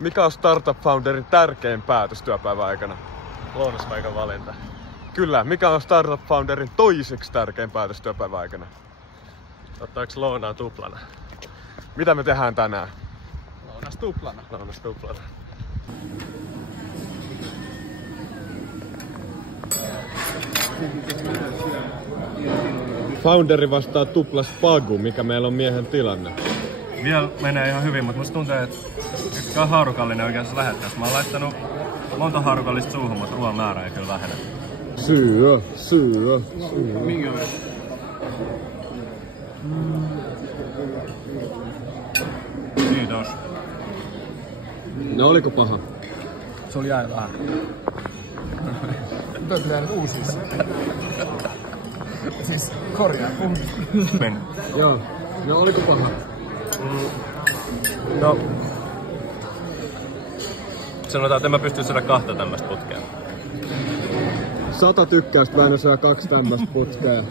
Mikä on Startup Founderin tärkein päätös työpäivän aikana? Lounaspaikan valinta. Kyllä. Mikä on Startup Founderin toiseksi tärkein päätös työpäivän aikana? Ottaako lounaa tuplana? Mitä me tehdään tänään? Lounas tuplana. Lounas tuplana. Founderi vastaa tuplas Pagu, mikä meillä on miehen tilanne. Vielä menee ihan hyvin, mutta musta tuntuu, että yksikään haarukallinen oikeastaan lähettäisi. Mä oon laittanut monta haarukallista suuhun, mutta ruoan määrä ei kyllä vähene. Syö. Minkä verran? Kiitos. No oliko paha? Se oli jäänyt vähän. Toi pitää nyt uusia. Siis korjaa. Men. Joo. No oliko paha? No. Sanotaan, että en mä pysty syödä 2 tämmöstä putkea. 100 tykkäystä Väinö syö 2 tämmöstä putkea.